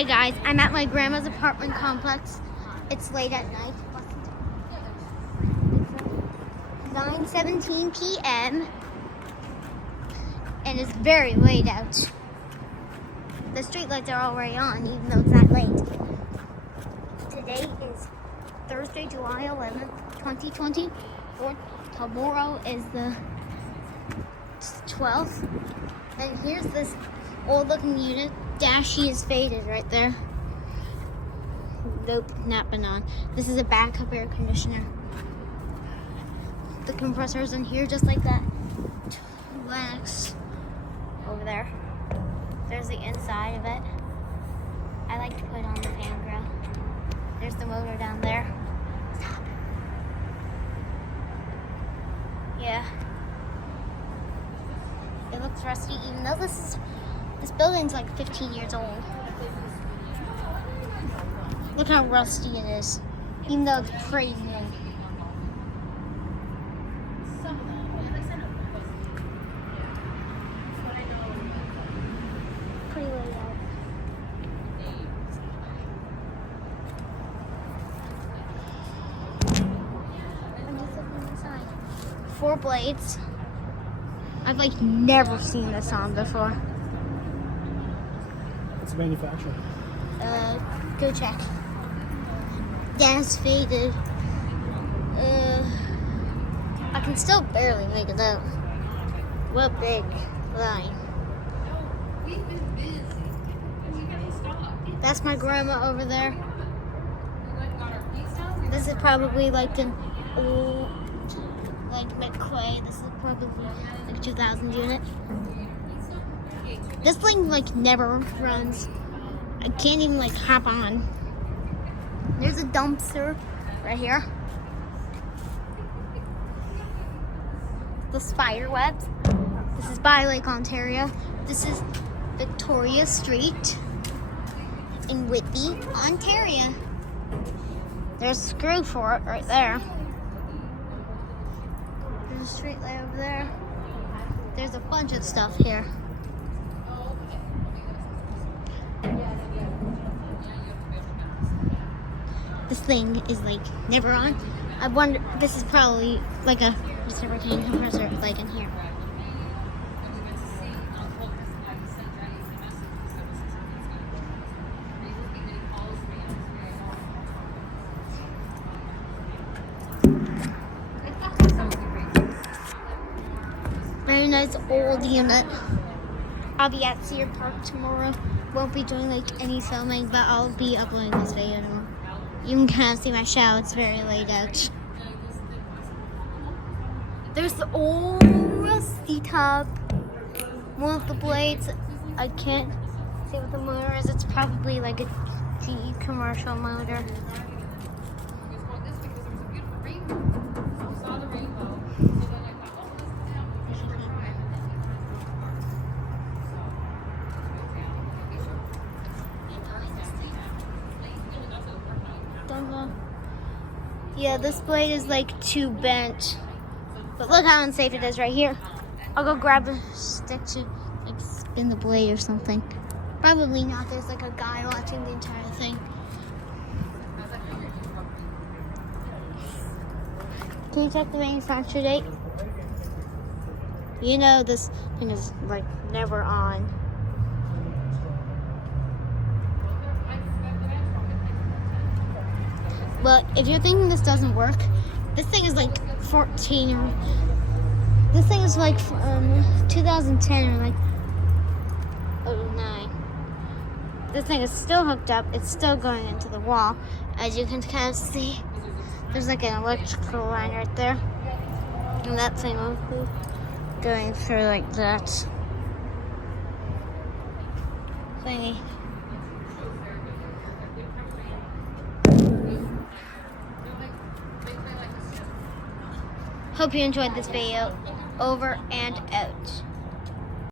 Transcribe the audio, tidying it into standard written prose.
Hi guys, I'm at my grandma's apartment complex. It's late at night. It's 9:17 p.m. and it's very late out. The streetlights are already on, even though it's not late. Today is Thursday, July 11th, 2024. Tomorrow is the 12th. And here's this old-looking unit. Dashy is faded right there. Nope, not been on. This is a backup air conditioner. The compressor's in here just like that. Wax over there. There's the inside of it. I like to put on the fan grill. There's the motor down there. Stop. Yeah. It looks rusty, even though this building's like 15 years old. Look how rusty it is, even though it's pretty new. Pretty laid out. I'm just looking inside. 4 blades. I've like never seen this on before. It's manufactured. Go check. That's faded. I can still barely make it out. What big line. That's my grandma over there. This is probably like an old, like McQuay. This is probably like 2000 unit. This thing like never runs. I can't even like hop on. There's a dumpster right here. The spider webs. This is by Lake Ontario. This is Victoria Street in Whitby, Ontario. There's a screw for it right there. There's a street light over there. There's a bunch of stuff here. This thing is like never on. I wonder, this is probably like a reciprocating compressor like in here. Very nice old unit. I'll be at Cedar Park tomorrow. Won't be doing like any filming, but I'll be uploading this video tomorrow. You can kind of see my shadow, it's very laid out. There's the old rusty tub. One of the blades, I can't see what the motor is. It's probably like a GE commercial motor. Yeah, this blade is like too bent. But look how unsafe it is right here. I'll go grab a stick to like spin the blade or something. Probably not. There's like a guy watching the entire thing. Can you check the manufacture date? You know this thing is like never on. But if you're thinking this doesn't work, this thing is like 14 or this thing is like 2010 or like 09. This thing is still hooked up. It's still going into the wall. As you can kind of see, there's like an electrical line right there. And that thing will be going through like that thingy. Hope you enjoyed this video. Over and out.